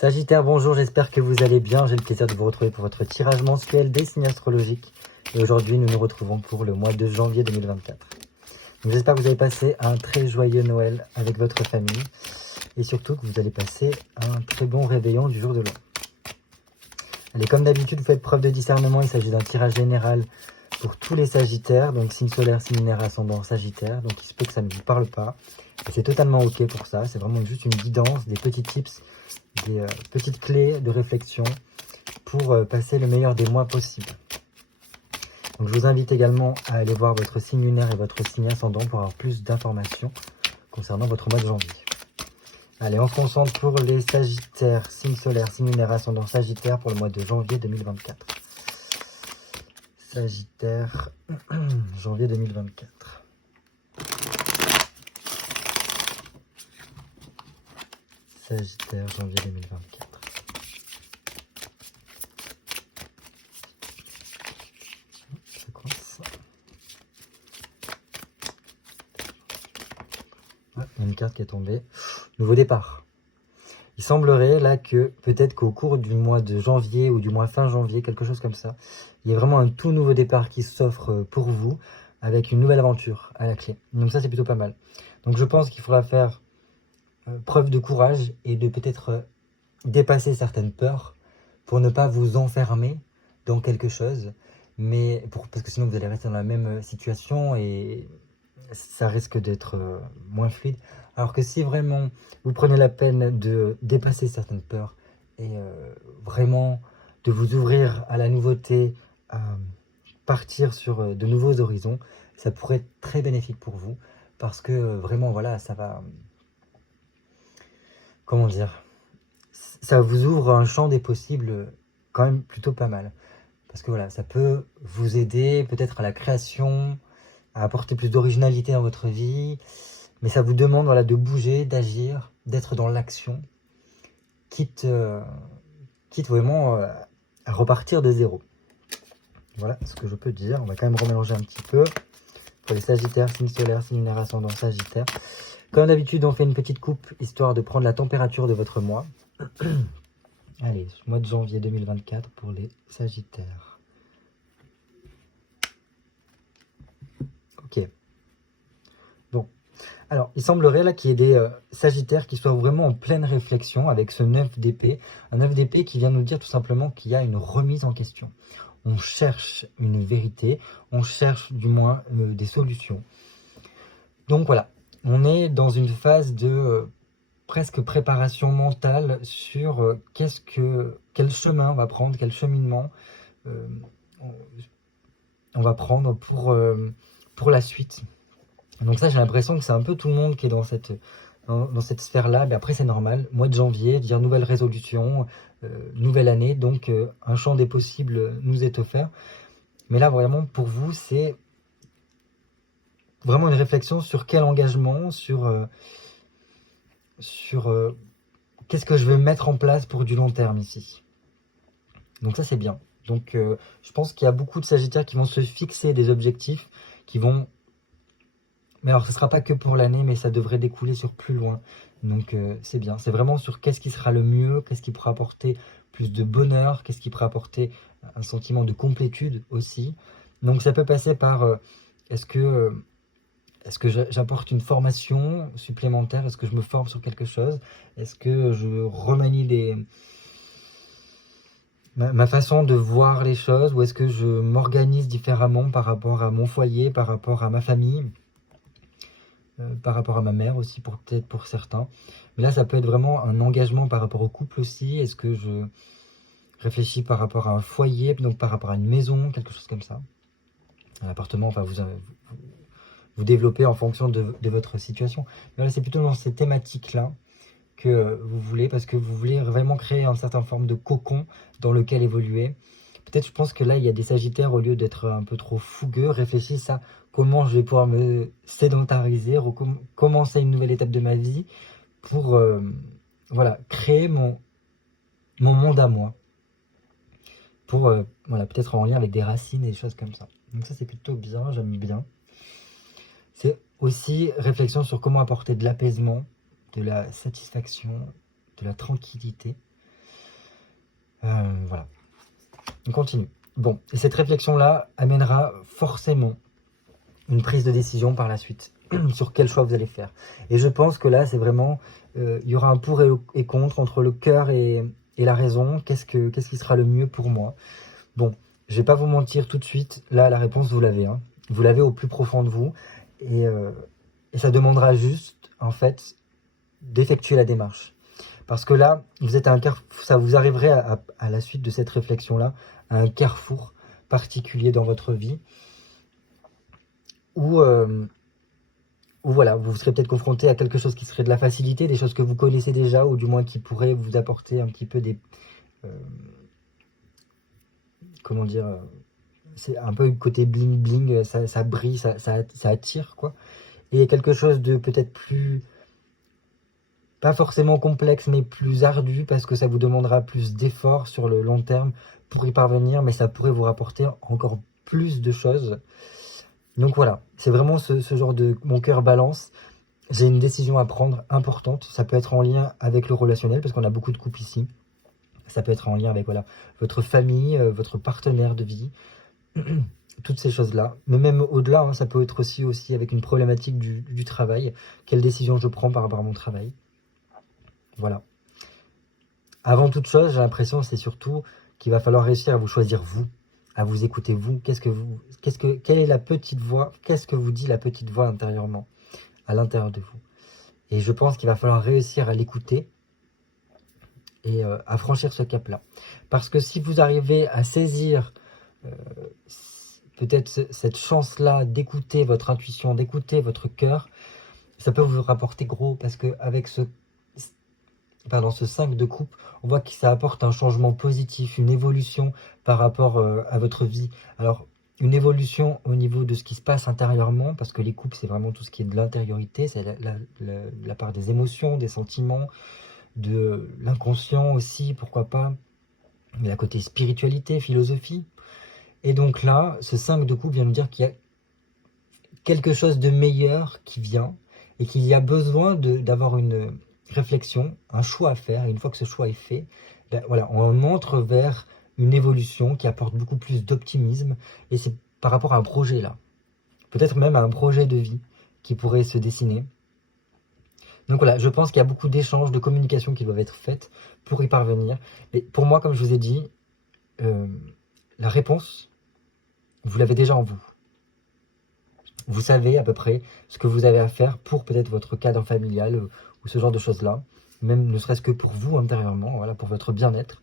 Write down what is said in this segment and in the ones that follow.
Sagittaire, bonjour, j'espère que vous allez bien. J'ai le plaisir de vous retrouver pour votre tirage mensuel des signes astrologiques. Et aujourd'hui, nous nous retrouvons pour le mois de janvier 2024. Donc, j'espère que vous avez passé un très joyeux Noël avec votre famille. Et surtout que vous allez passer un très bon réveillon du jour de l'an. Allez, comme d'habitude, vous faites preuve de discernement. Il s'agit d'un tirage général pour tous les Sagittaires. Donc, signe solaire, signe lunaire, ascendant Sagittaire. Donc, il se peut que ça ne vous parle pas. Et c'est totalement OK pour ça. C'est vraiment juste une guidance, des petits tips, des petites clés de réflexion pour passer le meilleur des mois possible. Donc je vous invite également à aller voir votre signe lunaire et votre signe ascendant pour avoir plus d'informations concernant votre mois de janvier. Allez, on se concentre pour les Sagittaires, signe solaire, signe lunaire, ascendant Sagittaire pour le mois de janvier 2024. Sagittaire, janvier 2024. Sagittaire, janvier 2024. C'est quoi ça? Ah, il y a une carte qui est tombée. Nouveau départ. Il semblerait là que peut-être qu'au cours du mois de janvier ou du mois fin janvier, quelque chose comme ça, il y a vraiment un tout nouveau départ qui s'offre pour vous avec une nouvelle aventure à la clé. Donc ça, c'est plutôt pas mal. Donc je pense qu'il faudra faire preuve de courage et de peut-être dépasser certaines peurs pour ne pas vous enfermer dans quelque chose, mais parce que sinon vous allez rester dans la même situation et ça risque d'être moins fluide. Alors que si vraiment vous prenez la peine de dépasser certaines peurs et vraiment de vous ouvrir à la nouveauté, à partir sur de nouveaux horizons, ça pourrait être très bénéfique pour vous parce que vraiment voilà, ça va, comment dire, ça vous ouvre un champ des possibles quand même plutôt pas mal. Parce que voilà, ça peut vous aider peut-être à la création, à apporter plus d'originalité dans votre vie. Mais ça vous demande voilà, de bouger, d'agir, d'être dans l'action, quitte vraiment à repartir de zéro. Voilà ce que je peux dire. On va quand même remélanger un petit peu. Pour les Sagittaires, signe solaire, signe lunaire, ascendant Sagittaire. Comme d'habitude, on fait une petite coupe, histoire de prendre la température de votre mois. Allez, mois de janvier 2024 pour les Sagittaires. Ok. Bon. Alors, il semblerait là qu'il y ait des Sagittaires qui soient vraiment en pleine réflexion avec ce 9 d'épée. Un 9 d'épée qui vient nous dire tout simplement qu'il y a une remise en question. On cherche une vérité, on cherche du moins des solutions. Donc voilà, on est dans une phase de presque préparation mentale sur quel chemin on va prendre, quel cheminement on va prendre pour la suite. Donc ça, j'ai l'impression que c'est un peu tout le monde qui est dans cette sphère-là. Mais après, c'est normal. Mois de janvier, dire nouvelle résolution, nouvelle année. Donc, un champ des possibles nous est offert. Mais là, vraiment, pour vous, c'est vraiment une réflexion sur quel engagement, sur qu'est-ce que je vais mettre en place pour du long terme ici. Donc ça, c'est bien. Donc, je pense qu'il y a beaucoup de Sagittaires qui vont se fixer des objectifs qui vont... Mais alors, ce ne sera pas que pour l'année, mais ça devrait découler sur plus loin. Donc, c'est bien. C'est vraiment sur qu'est-ce qui sera le mieux, qu'est-ce qui pourra apporter plus de bonheur, qu'est-ce qui pourra apporter un sentiment de complétude aussi. Donc, ça peut passer par est-ce que j'apporte une formation supplémentaire? Est-ce que je me forme sur quelque chose? Est-ce que je remanie ma façon de voir les choses? Ou est-ce que je m'organise différemment par rapport à mon foyer, par rapport à ma famille? Par rapport à ma mère aussi, peut-être pour certains. Mais là, ça peut être vraiment un engagement par rapport au couple aussi. Est-ce que je réfléchis par rapport à un foyer, donc par rapport à une maison, quelque chose comme ça? Un appartement, enfin, vous développez en fonction de votre situation. Mais là, c'est plutôt dans ces thématiques-là que vous voulez, parce que vous voulez vraiment créer une certaine forme de cocon dans lequel évoluer. Peut-être, je pense que là, il y a des Sagittaires, au lieu d'être un peu trop fougueux, réfléchissent à comment je vais pouvoir me sédentariser, commencer une nouvelle étape de ma vie pour voilà, créer mon monde à moi. Pour voilà, peut-être en lien avec des racines et des choses comme ça. Donc ça, c'est plutôt bien, j'aime bien. C'est aussi réflexion sur comment apporter de l'apaisement, de la satisfaction, de la tranquillité Voilà, on continue. Bon, et cette réflexion-là amènera forcément une prise de décision par la suite sur quel choix vous allez faire. Et je pense que là, c'est vraiment, il y aura un pour et contre entre le cœur et la raison. Qu'est-ce qui sera le mieux pour moi? Bon, je vais pas vous mentir tout de suite. Là, la réponse, vous l'avez. Hein. Vous l'avez au plus profond de vous. Et ça demandera juste, en fait, d'effectuer la démarche. Parce que là, vous êtes à un carrefour, ça vous arriverait à la suite de cette réflexion-là, à un carrefour particulier dans votre vie, où voilà, vous serez peut-être confronté à quelque chose qui serait de la facilité, des choses que vous connaissez déjà, ou du moins qui pourraient vous apporter un petit peu des... comment dire c'est un peu le côté bling bling, ça brille, ça attire, quoi. Et quelque chose de peut-être plus... pas forcément complexe, mais plus ardu, parce que ça vous demandera plus d'efforts sur le long terme pour y parvenir, mais ça pourrait vous rapporter encore plus de choses. Donc voilà, c'est vraiment ce genre de... Mon cœur balance. J'ai une décision à prendre importante. Ça peut être en lien avec le relationnel, parce qu'on a beaucoup de couples ici. Ça peut être en lien avec voilà, votre famille, votre partenaire de vie, toutes ces choses-là. Mais même au-delà, hein, ça peut être aussi avec une problématique du travail. Quelle décision je prends par rapport à mon travail? Voilà. Avant toute chose, j'ai l'impression, c'est surtout qu'il va falloir réussir à vous choisir vous, à vous écouter vous. Quelle est la petite voix? Qu'est-ce que vous dit la petite voix intérieurement, à l'intérieur de vous? Et je pense qu'il va falloir réussir à l'écouter et à franchir ce cap-là. Parce que si vous arrivez à saisir peut-être cette chance-là d'écouter votre intuition, d'écouter votre cœur, ça peut vous rapporter gros, parce qu'avec ce 5 de coupe, on voit que ça apporte un changement positif, une évolution par rapport à votre vie. Alors, une évolution au niveau de ce qui se passe intérieurement, parce que les coupes, c'est vraiment tout ce qui est de l'intériorité, c'est la part des émotions, des sentiments, de l'inconscient aussi, pourquoi pas, mais la côté spiritualité, philosophie. Et donc là, ce 5 de coupe vient nous dire qu'il y a quelque chose de meilleur qui vient, et qu'il y a besoin d'avoir une réflexion, un choix à faire, et une fois que ce choix est fait, ben voilà, on montre vers une évolution qui apporte beaucoup plus d'optimisme, et c'est par rapport à un projet là, peut-être même à un projet de vie qui pourrait se dessiner. Donc voilà, je pense qu'il y a beaucoup d'échanges, de communication qui doivent être faites pour y parvenir. Mais pour moi, comme je vous ai dit, la réponse, vous l'avez déjà en vous. Vous savez à peu près ce que vous avez à faire pour peut-être votre cadre familial ou ce genre de choses-là, même ne serait-ce que pour vous intérieurement, voilà, pour votre bien-être.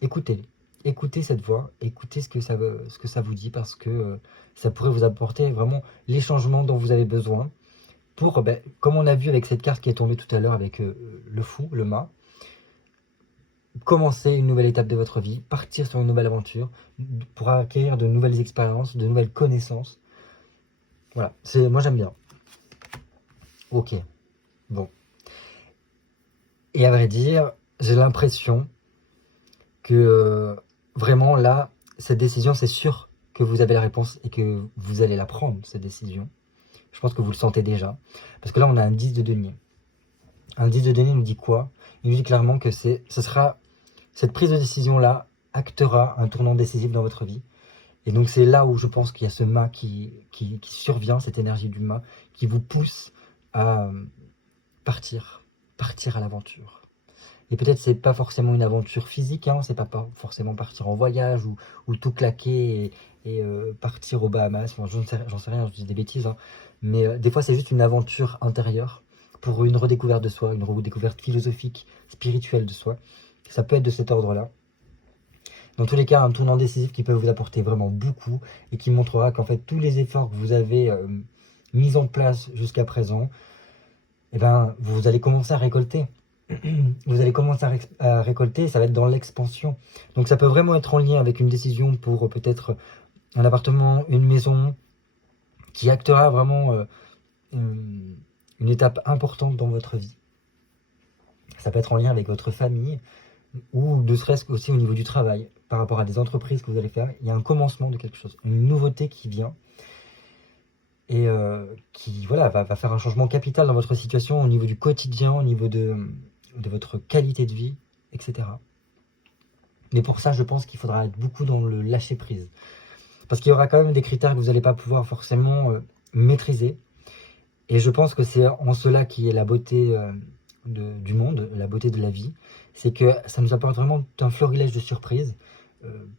Écoutez, écoutez cette voix, écoutez ce que ça vous dit, parce que ça pourrait vous apporter vraiment les changements dont vous avez besoin pour, comme on a vu avec cette carte qui est tombée tout à l'heure avec le fou, le mât, commencer une nouvelle étape de votre vie, partir sur une nouvelle aventure, pour acquérir de nouvelles expériences, de nouvelles connaissances. Voilà, moi j'aime bien. Ok, bon. Et à vrai dire, j'ai l'impression que vraiment là, cette décision, c'est sûr que vous avez la réponse et que vous allez la prendre, cette décision. Je pense que vous le sentez déjà. Parce que là, on a un 10 de denier. Un 10 de denier nous dit quoi? Il nous dit clairement que cette prise de décision-là actera un tournant décisif dans votre vie. Et donc c'est là où je pense qu'il y a ce mât qui survient, cette énergie du mât, qui vous pousse à partir à l'aventure. Et peut-être c'est pas forcément une aventure physique, hein, c'est pas forcément partir en voyage ou tout claquer et partir aux Bahamas, enfin, j'en sais rien, je dis des bêtises, hein, mais des fois c'est juste une aventure intérieure pour une redécouverte de soi, une redécouverte philosophique, spirituelle de soi. Ça peut être de cet ordre-là. Dans tous les cas, un tournant décisif qui peut vous apporter vraiment beaucoup et qui montrera qu'en fait tous les efforts que vous avez mis en place jusqu'à présent, eh ben, vous allez commencer à récolter. Vous allez commencer à récolter, ça va être dans l'expansion. Donc ça peut vraiment être en lien avec une décision pour peut-être un appartement, une maison, qui actera vraiment une étape importante dans votre vie. Ça peut être en lien avec votre famille, ou ne serait-ce qu'aussi au niveau du travail, par rapport à des entreprises que vous allez faire. Il y a un commencement de quelque chose, une nouveauté qui vient, et qui voilà, va faire un changement capital dans votre situation, au niveau du quotidien, au niveau de votre qualité de vie, etc. Mais pour ça, je pense qu'il faudra être beaucoup dans le lâcher prise. Parce qu'il y aura quand même des critères que vous n'allez pas pouvoir forcément maîtriser. Et je pense que c'est en cela qui est la beauté du monde, la beauté de la vie. C'est que ça nous apporte vraiment un florilège de surprises,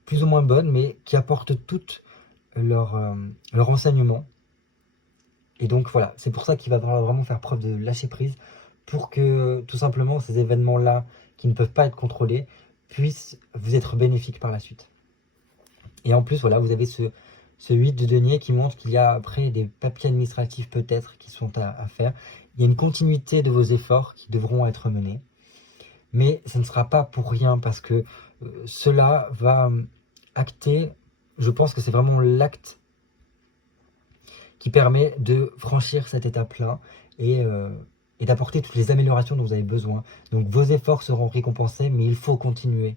plus ou moins bonnes, mais qui apportent toutes leur enseignement. Et donc voilà, c'est pour ça qu'il va falloir vraiment faire preuve de lâcher prise pour que tout simplement ces événements-là, qui ne peuvent pas être contrôlés, puissent vous être bénéfiques par la suite. Et en plus, voilà, vous avez ce 8 de denier qui montre qu'il y a après des papiers administratifs peut-être qui sont à faire. Il y a une continuité de vos efforts qui devront être menés. Mais ce ne sera pas pour rien parce que cela va acter, je pense que c'est vraiment l'acte qui permet de franchir cette étape-là et d'apporter toutes les améliorations dont vous avez besoin. Donc vos efforts seront récompensés, mais il faut continuer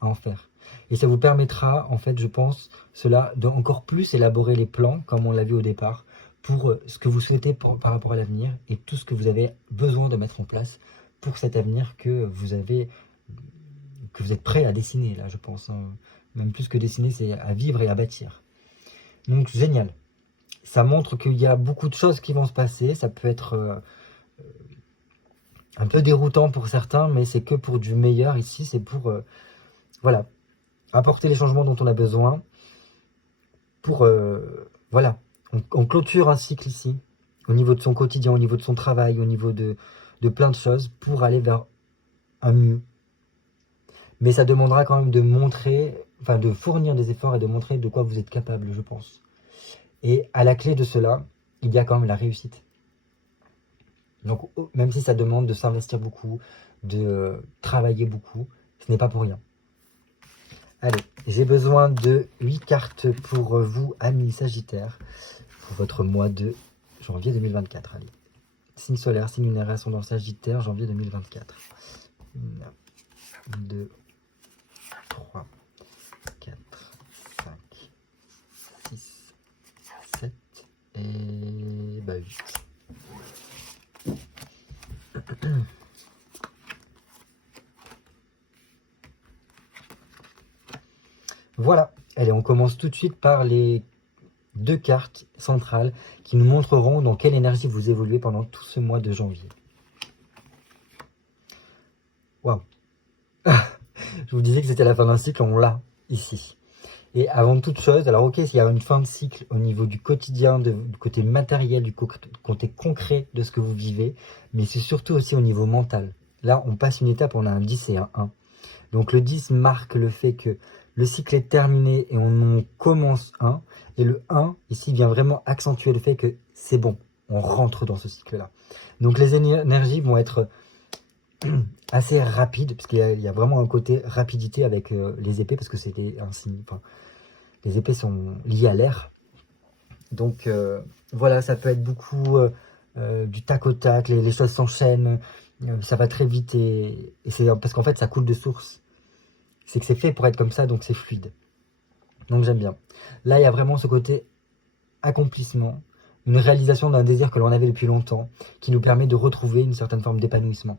à en faire. Et ça vous permettra, en fait, je pense, cela de encore plus élaborer les plans, comme on l'a vu au départ, pour ce que vous souhaitez par rapport à l'avenir et tout ce que vous avez besoin de mettre en place pour cet avenir que vous êtes prêt à dessiner, là, je pense. Hein. Même plus que dessiner, c'est à vivre et à bâtir. Donc, génial. Ça montre qu'il y a beaucoup de choses qui vont se passer. Ça peut être un peu déroutant pour certains, mais c'est que pour du meilleur ici. C'est pour voilà, apporter les changements dont on a besoin. Pour voilà, on clôture un cycle ici, au niveau de son quotidien, au niveau de son travail, au niveau de plein de choses, pour aller vers un mieux. Mais ça demandera quand même de montrer, enfin de fournir des efforts et de montrer de quoi vous êtes capable, je pense. Et à la clé de cela, il y a quand même la réussite. Donc même si ça demande de s'investir beaucoup, de travailler beaucoup, ce n'est pas pour rien. Allez, j'ai besoin de 8 cartes pour vous, amis Sagittaire, pour votre mois de janvier 2024. Allez, signe solaire, signe lunaire, ascendant Sagittaire, janvier 2024. 1, 2, 3, 4, 5, 6, 7 et 8. Voilà, allez, on commence tout de suite par les 2 cartes centrales qui nous montreront dans quelle énergie vous évoluez pendant tout ce mois de janvier. Waouh. Je vous disais que c'était la fin d'un cycle, on l'a ici. Et avant toute chose, alors ok, il y a une fin de cycle au niveau du quotidien, du côté matériel, du côté concret de ce que vous vivez, mais c'est surtout aussi au niveau mental. Là, on passe une étape, on a un 10 et un 1. Donc le 10 marque le fait que le cycle est terminé et on en commence un. Et le 1, ici, vient vraiment accentuer le fait que c'est bon, on rentre dans ce cycle-là. Donc les énergies vont être assez rapides, parce qu'il y a vraiment un côté rapidité avec les épées, parce que c'était un signe... Enfin, les épées sont liées à l'air. Donc voilà, ça peut être beaucoup du tac au tac, les choses s'enchaînent, ça va très vite et c'est parce qu'en fait ça coule de source. C'est que c'est fait pour être comme ça, donc c'est fluide. Donc j'aime bien. Là, il y a vraiment ce côté accomplissement, une réalisation d'un désir que l'on avait depuis longtemps, qui nous permet de retrouver une certaine forme d'épanouissement.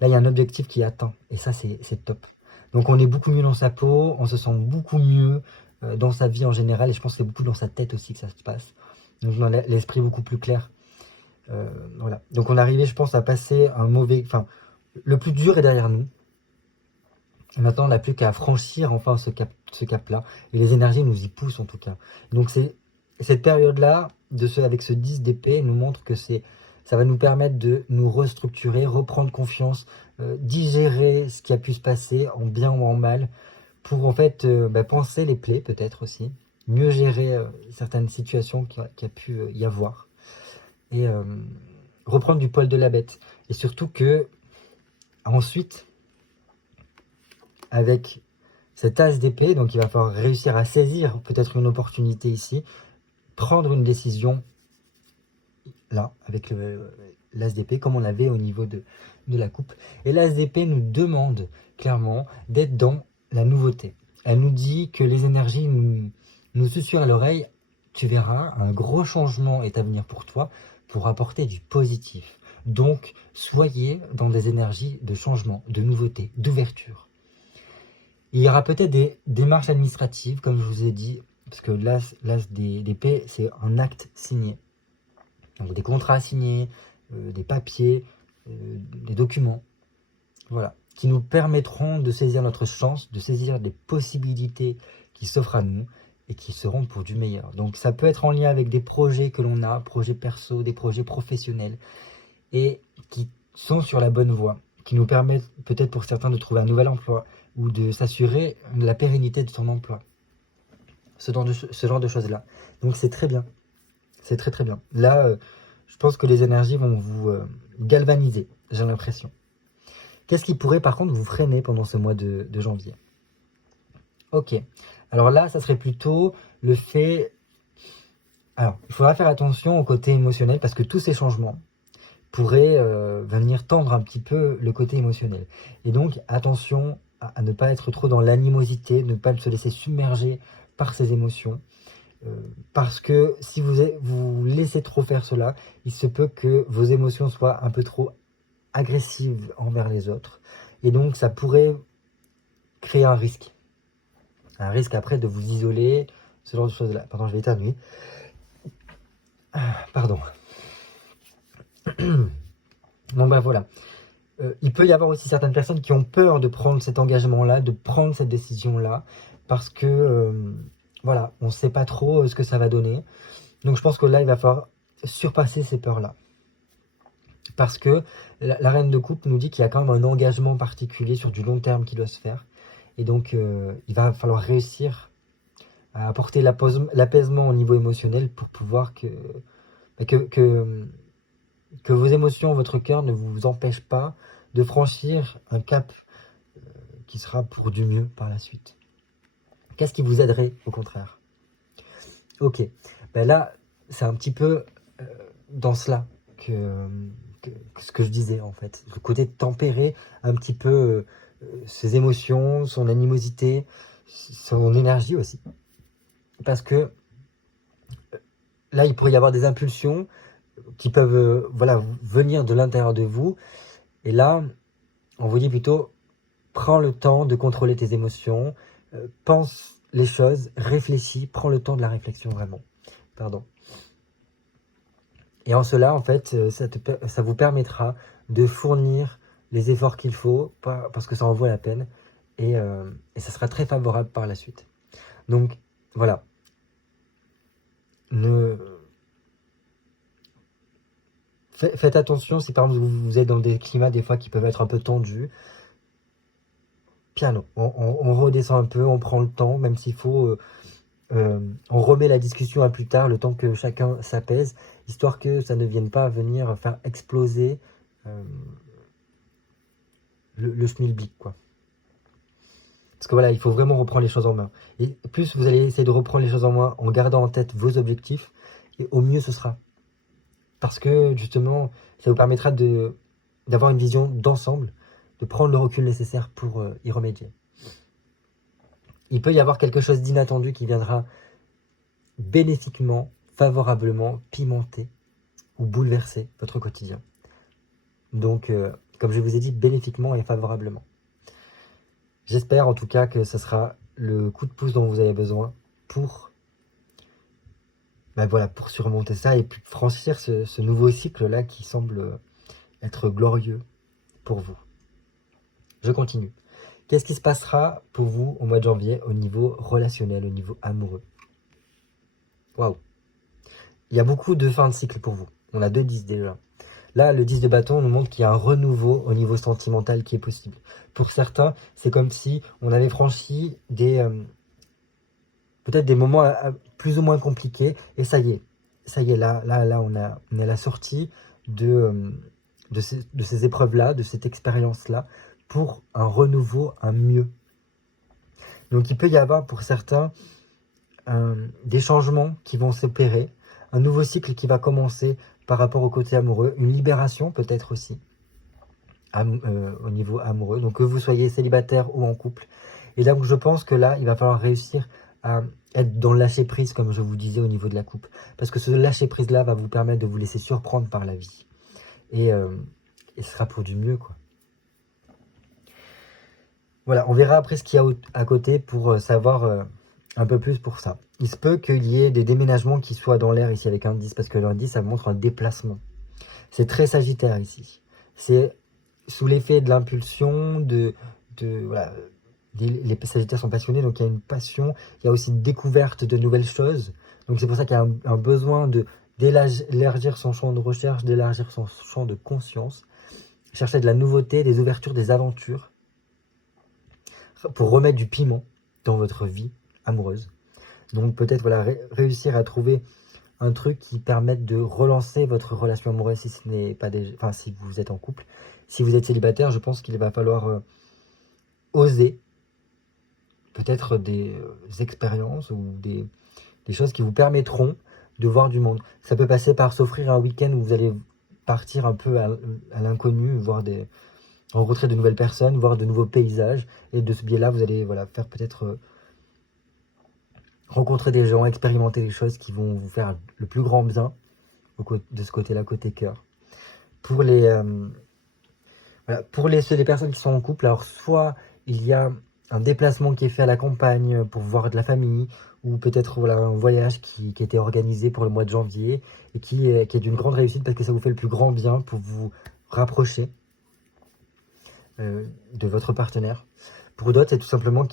Là, il y a un objectif qui est atteint, et ça, c'est top. Donc on est beaucoup mieux dans sa peau, on se sent beaucoup mieux dans sa vie en général, et je pense que c'est beaucoup dans sa tête aussi que ça se passe. Donc on a l'esprit beaucoup plus clair. Voilà. Donc on est arrivé, je pense, à passer un mauvais... Enfin, le plus dur est derrière nous. Et maintenant, on n'a plus qu'à franchir enfin ce cap-là. Et les énergies nous y poussent en tout cas. Donc c'est cette période-là, avec ce 10 d'épée, nous montre que ça va nous permettre de nous restructurer, reprendre confiance, digérer ce qui a pu se passer en bien ou en mal, pour en fait penser les plaies peut-être aussi, mieux gérer certaines situations qui a pu y avoir, et reprendre du poil de la bête. Et surtout que ensuite, avec cet as d'épée, donc il va falloir réussir à saisir peut-être une opportunité ici, prendre une décision là, avec l'as d'épée, comme on l'avait au niveau de la coupe. Et l'as d'épée nous demande clairement d'être dans la nouveauté. Elle nous dit que les énergies nous susurrent à l'oreille, tu verras, un gros changement est à venir pour toi, pour apporter du positif. Donc, soyez dans des énergies de changement, de nouveauté, d'ouverture. Il y aura peut-être des démarches administratives, comme je vous ai dit, parce que l'as d'épée, c'est un acte signé. Donc des contrats signés, des papiers, des documents, voilà, qui nous permettront de saisir notre chance, de saisir des possibilités qui s'offrent à nous et qui seront pour du meilleur. Donc ça peut être en lien avec des projets que l'on a, projets perso, des projets professionnels, et qui sont sur la bonne voie, qui nous permettent peut-être pour certains de trouver un nouvel emploi ou de s'assurer la pérennité de son emploi. Ce genre de choses-là. Donc c'est très bien. C'est très très bien. Là, je pense que les énergies vont vous galvaniser, j'ai l'impression. Qu'est-ce qui pourrait par contre vous freiner pendant ce mois de janvier? Ok. Alors là, ça serait plutôt le fait... Alors, il faudra faire attention au côté émotionnel parce que tous ces changements pourraient venir tendre un petit peu le côté émotionnel. Et donc, attention à ne pas être trop dans l'animosité, ne pas se laisser submerger par ces émotions. Parce que si vous laissez trop faire cela, il se peut que vos émotions soient un peu trop agressives envers les autres. Et donc, ça pourrait créer un risque. Un risque après de vous isoler, ce genre de choses-là. Pardon, je vais éternuer. Pardon. Donc ben voilà. Il peut y avoir aussi certaines personnes qui ont peur de prendre cet engagement-là, de prendre cette décision-là, parce que, voilà, on ne sait pas trop ce que ça va donner. Donc je pense que là, il va falloir surpasser ces peurs-là. Parce que la reine de coupe nous dit qu'il y a quand même un engagement particulier sur du long terme qui doit se faire. Et donc, il va falloir réussir à apporter l'apaisement au niveau émotionnel pour pouvoir que vos émotions, votre cœur ne vous empêche pas de franchir un cap qui sera pour du mieux par la suite. Qu'est-ce qui vous aiderait au contraire? Ok, ben là, c'est un petit peu dans cela que ce que je disais en fait. Le côté tempérer un petit peu ses émotions, son animosité, son énergie aussi. Parce que là, il pourrait y avoir des impulsions qui peuvent voilà, venir de l'intérieur de vous. Et là, on vous dit plutôt, prends le temps de contrôler tes émotions, pense les choses, réfléchis, prends le temps de la réflexion vraiment. Pardon. Et en cela, en fait, ça vous permettra de fournir les efforts qu'il faut, parce que ça en vaut la peine, et ça sera très favorable par la suite. Donc, voilà. Faites attention si par exemple vous êtes dans des climats des fois qui peuvent être un peu tendus. Piano, on redescend un peu, on prend le temps, même s'il faut... on remet la discussion à plus tard, le temps que chacun s'apaise, histoire que ça ne vienne pas venir faire exploser le schmilblick, quoi. Parce que voilà, il faut vraiment reprendre les choses en main. Et plus vous allez essayer de reprendre les choses en main en gardant en tête vos objectifs, et au mieux ce sera. Parce que justement, ça vous permettra d'avoir une vision d'ensemble, de prendre le recul nécessaire pour y remédier. Il peut y avoir quelque chose d'inattendu qui viendra bénéfiquement, favorablement, pimenter ou bouleverser votre quotidien. Donc, comme je vous ai dit, bénéfiquement et favorablement. J'espère en tout cas que ce sera le coup de pouce dont vous avez besoin pour, voilà, pour surmonter ça et puis franchir ce nouveau cycle-là qui semble être glorieux pour vous. Je continue. Qu'est-ce qui se passera pour vous au mois de janvier au niveau relationnel, au niveau amoureux? Waouh! Il y a beaucoup de fins de cycle pour vous. On a 2 10 déjà. Là, le 10 de bâton nous montre qu'il y a un renouveau au niveau sentimental qui est possible. Pour certains, c'est comme si on avait franchi peut-être des moments plus ou moins compliqués. Et ça y est, là, on est à la sortie de ces épreuves-là, de cette expérience-là, pour un renouveau, un mieux. Donc il peut y avoir pour certains des changements qui vont s'opérer, un nouveau cycle qui va commencer par rapport au côté amoureux, une libération peut-être aussi au niveau amoureux, donc que vous soyez célibataire ou en couple. Et donc je pense que là, il va falloir réussir à être dans le lâcher-prise, comme je vous disais au niveau de la coupe. Parce que ce lâcher-prise-là va vous permettre de vous laisser surprendre par la vie. Et ce sera pour du mieux, quoi. Voilà, on verra après ce qu'il y a à côté pour savoir un peu plus pour ça. Il se peut qu'il y ait des déménagements qui soient dans l'air ici avec un 10, parce que le 10, ça montre un déplacement. C'est très sagittaire ici. C'est sous l'effet de l'impulsion, voilà, les sagittaires sont passionnés, donc il y a une passion, il y a aussi une découverte de nouvelles choses. Donc c'est pour ça qu'il y a un besoin d'élargir son champ de recherche, d'élargir son champ de conscience, chercher de la nouveauté, des ouvertures, des aventures, pour remettre du piment dans votre vie amoureuse. Donc peut-être voilà, réussir à trouver un truc qui permette de relancer votre relation amoureuse si ce n'est pas déjà, enfin si vous êtes en couple. Si vous êtes célibataire, je pense qu'il va falloir oser peut-être des expériences ou des choses qui vous permettront de voir du monde. Ça peut passer par s'offrir un week-end où vous allez partir un peu à l'inconnu, rencontrer de nouvelles personnes, voir de nouveaux paysages. Et de ce biais-là, vous allez voilà, faire peut-être rencontrer des gens, expérimenter des choses qui vont vous faire le plus grand bien de ce côté-là, côté cœur. Pour les personnes qui sont en couple, alors soit il y a un déplacement qui est fait à la campagne pour voir de la famille, ou peut-être voilà, un voyage qui a été organisé pour le mois de janvier et qui est d'une grande réussite parce que ça vous fait le plus grand bien pour vous rapprocher de votre partenaire. Pour d'autres, c'est tout simplement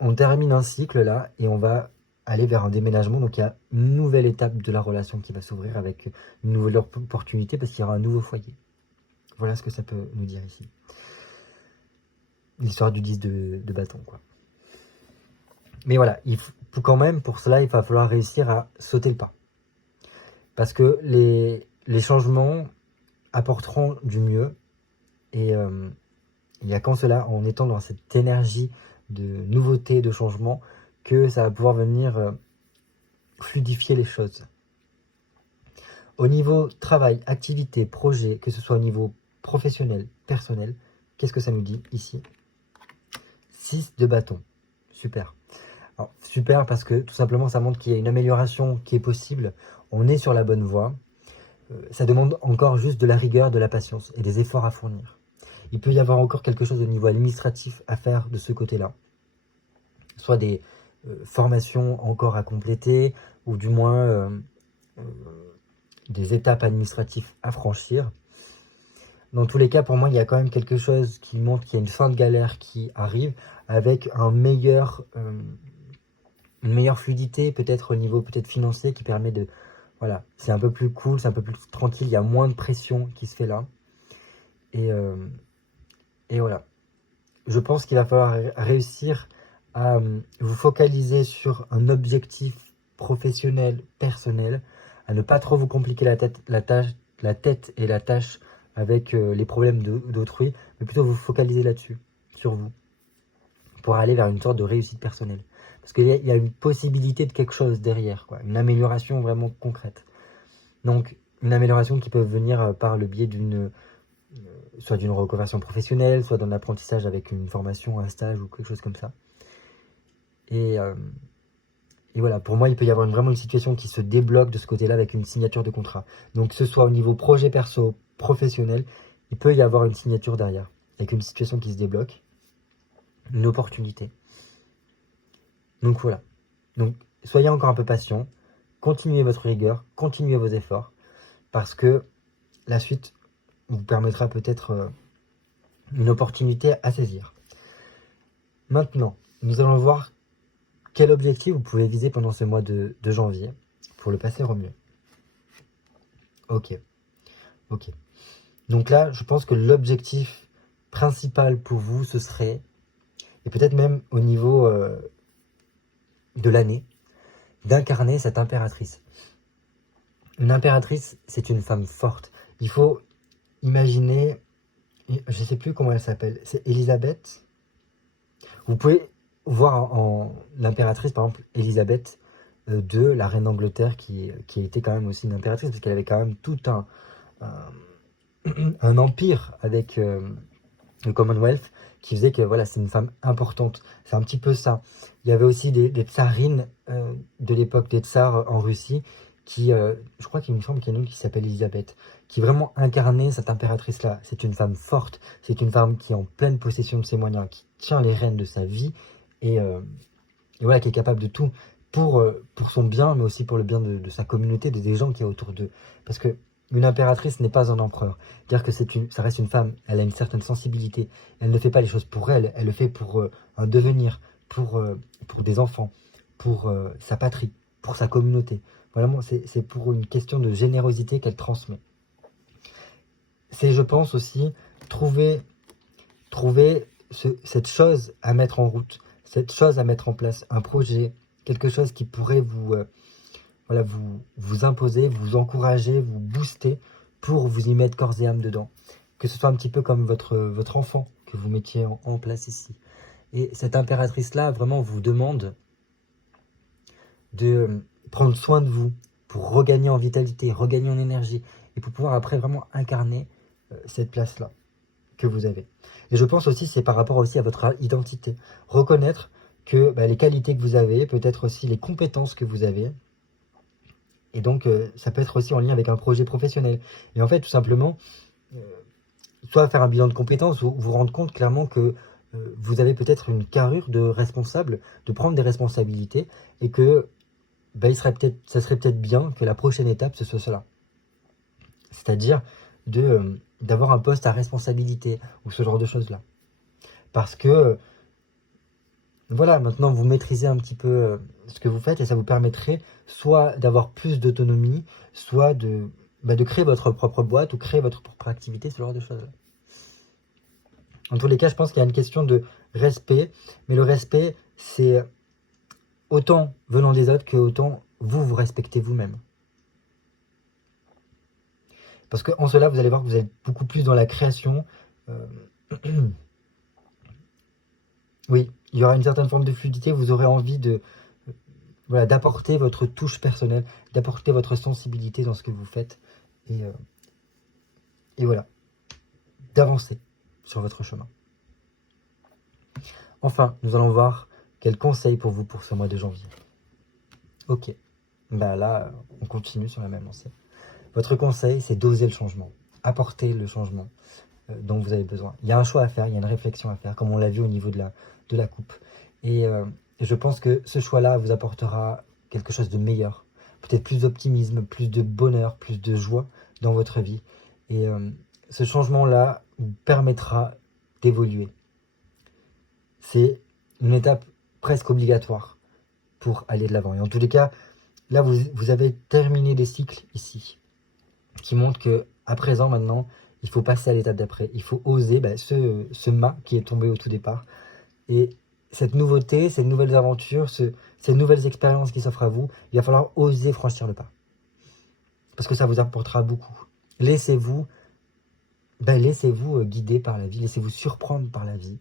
on termine un cycle là et on va aller vers un déménagement. Donc il y a une nouvelle étape de la relation qui va s'ouvrir avec une nouvelle opportunité parce qu'il y aura un nouveau foyer. Voilà ce que ça peut nous dire ici. L'histoire du 10 de bâton, quoi. Mais voilà, quand même, pour cela, il va falloir réussir à sauter le pas. Parce que les changements apporteront du mieux. Et il n'y a qu'en cela, en étant dans cette énergie de nouveauté, de changement, que ça va pouvoir venir fluidifier les choses. Au niveau travail, activité, projet, que ce soit au niveau professionnel, personnel, qu'est-ce que ça nous dit ici ? 6 de bâton. Super. Alors, super parce que tout simplement ça montre qu'il y a une amélioration qui est possible. On est sur la bonne voie. Ça demande encore juste de la rigueur, de la patience et des efforts à fournir. Il peut y avoir encore quelque chose au niveau administratif à faire de ce côté-là. Soit des formations encore à compléter ou du moins des étapes administratives à franchir. Dans tous les cas, pour moi, il y a quand même quelque chose qui montre qu'il y a une fin de galère qui arrive avec une meilleure fluidité, peut-être au niveau financier qui permet de... Voilà, c'est un peu plus cool, c'est un peu plus tranquille, il y a moins de pression qui se fait là. Et voilà. Je pense qu'il va falloir réussir à vous focaliser sur un objectif professionnel, personnel, à ne pas trop vous compliquer la tête et la tâche avec les problèmes d'autrui, mais plutôt vous focaliser là-dessus, sur vous, pour aller vers une sorte de réussite personnelle. Parce qu'il y a une possibilité de quelque chose derrière, quoi, une amélioration vraiment concrète. Donc, une amélioration qui peut venir par le biais soit d'une reconversion professionnelle, soit d'un apprentissage avec une formation, un stage ou quelque chose comme ça. Et voilà, pour moi, il peut y avoir vraiment une situation qui se débloque de ce côté-là avec une signature de contrat. Donc, que ce soit au niveau projet perso, professionnel, il peut y avoir une signature derrière, avec une situation qui se débloque, une opportunité. Donc voilà. Donc, soyez encore un peu patient, continuez votre rigueur, continuez vos efforts, parce que la suite vous permettra peut-être une opportunité à saisir. Maintenant, nous allons voir quel objectif vous pouvez viser pendant ce mois de janvier pour le passer au mieux. Ok. Donc là, je pense que l'objectif principal pour vous, ce serait, et peut-être même au niveau de l'année, d'incarner cette impératrice. Une impératrice, c'est une femme forte. Il faut imaginer, je ne sais plus comment elle s'appelle, c'est Elisabeth. Vous pouvez voir en l'impératrice, par exemple, Elisabeth II, la reine d'Angleterre, qui a été quand même aussi une impératrice, parce qu'elle avait quand même tout un empire avec le Commonwealth, qui faisait que voilà, c'est une femme importante. C'est un petit peu ça. Il y avait aussi des tsarines de l'époque des tsars en Russie, je crois qu'il me semble qu'il y en a une qui s'appelle Elisabeth, qui vraiment incarnait cette impératrice-là. C'est une femme forte, c'est une femme qui est en pleine possession de ses moyens, qui tient les rênes de sa vie, et, euh, et voilà, qui est capable de tout pour son bien, mais aussi pour le bien de sa communauté, des gens qui y a autour d'eux. Parce que une impératrice n'est pas un empereur. Dire que ça reste une femme, elle a une certaine sensibilité. Elle ne fait pas les choses pour elle, elle le fait pour un devenir, pour des enfants, pour sa patrie, pour sa communauté. Vraiment, c'est pour une question de générosité qu'elle transmet. C'est, je pense aussi, trouver cette chose à mettre en route, cette chose à mettre en place, un projet, quelque chose qui pourrait voilà, vous imposer, vous encourager, vous booster pour vous y mettre corps et âme dedans. Que ce soit un petit peu comme votre enfant que vous mettiez en place ici. Et cette impératrice-là, vraiment, vous demande de prendre soin de vous pour regagner en vitalité, regagner en énergie et pour pouvoir après vraiment incarner cette place-là que vous avez. Et je pense aussi, c'est par rapport aussi à votre identité. Reconnaître que les qualités que vous avez, peut-être aussi les compétences que vous avez, et donc ça peut être aussi en lien avec un projet professionnel. Et en fait, tout simplement, soit faire un bilan de compétences, ou vous rendre compte clairement que vous avez peut-être une carrure de responsable, de prendre des responsabilités, et que ça serait peut-être bien que la prochaine étape, ce soit cela. C'est-à-dire d'avoir un poste à responsabilité, ou ce genre de choses-là. Parce que, voilà, maintenant vous maîtrisez un petit peu ce que vous faites, et ça vous permettrait soit d'avoir plus d'autonomie, soit de créer votre propre boîte, ou créer votre propre activité, ce genre de choses-là. En tous les cas, je pense qu'il y a une question de respect, mais le respect, c'est autant venant des autres que autant vous respectez vous-même. Parce qu'en cela, vous allez voir que vous êtes beaucoup plus dans la création. Oui, il y aura une certaine forme de fluidité, vous aurez envie d'apporter votre touche personnelle, d'apporter votre sensibilité dans ce que vous faites, et voilà, d'avancer sur votre chemin. Enfin, nous allons voir quels conseils pour vous pour ce mois de janvier. Ok, là, on continue sur la même lancée. Votre conseil, c'est d'oser le changement, apporter le changement dont vous avez besoin. Il y a un choix à faire, il y a une réflexion à faire, comme on l'a vu au niveau de la coupe. Et je pense que ce choix-là vous apportera quelque chose de meilleur, peut-être plus d'optimisme, plus de bonheur, plus de joie dans votre vie. Et ce changement-là vous permettra d'évoluer. C'est une étape presque obligatoire pour aller de l'avant. Et en tous les cas, là, vous avez terminé des cycles ici, qui montrent que à présent, maintenant, il faut passer à l'étape d'après. Il faut oser ce mât qui est tombé au tout départ. Et cette nouveauté, ces nouvelles aventures, ces nouvelles expériences qui s'offrent à vous, il va falloir oser franchir le pas. Parce que ça vous apportera beaucoup. Laissez-vous guider par la vie, laissez-vous surprendre par la vie.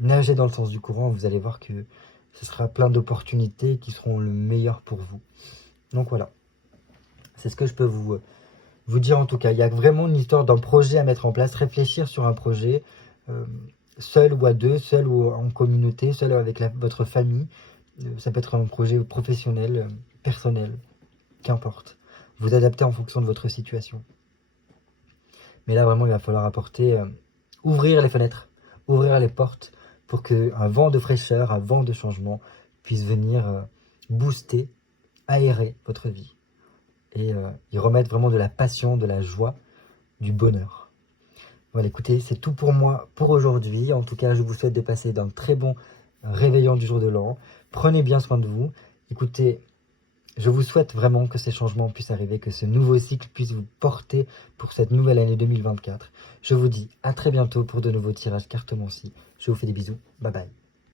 Nagez dans le sens du courant, vous allez voir que ce sera plein d'opportunités qui seront le meilleur pour vous. Donc voilà, c'est ce que je peux vous dire en tout cas. Il y a vraiment une histoire d'un projet à mettre en place, réfléchir sur un projet, seul ou à deux, seul ou en communauté, seul avec votre famille. Ça peut être un projet professionnel, personnel, qu'importe. Vous adaptez en fonction de votre situation. Mais là vraiment il va falloir ouvrir les fenêtres, ouvrir les portes, pour qu'un vent de fraîcheur, un vent de changement puisse venir booster, aérer votre vie. Et y remettre vraiment de la passion, de la joie, du bonheur. Voilà, écoutez, c'est tout pour moi pour aujourd'hui. En tout cas, je vous souhaite de passer d'un très bon réveillon du jour de l'an. Prenez bien soin de vous. Écoutez, je vous souhaite vraiment que ces changements puissent arriver, que ce nouveau cycle puisse vous porter pour cette nouvelle année 2024. Je vous dis à très bientôt pour de nouveaux tirages cartomancie. Je vous fais des bisous. Bye bye.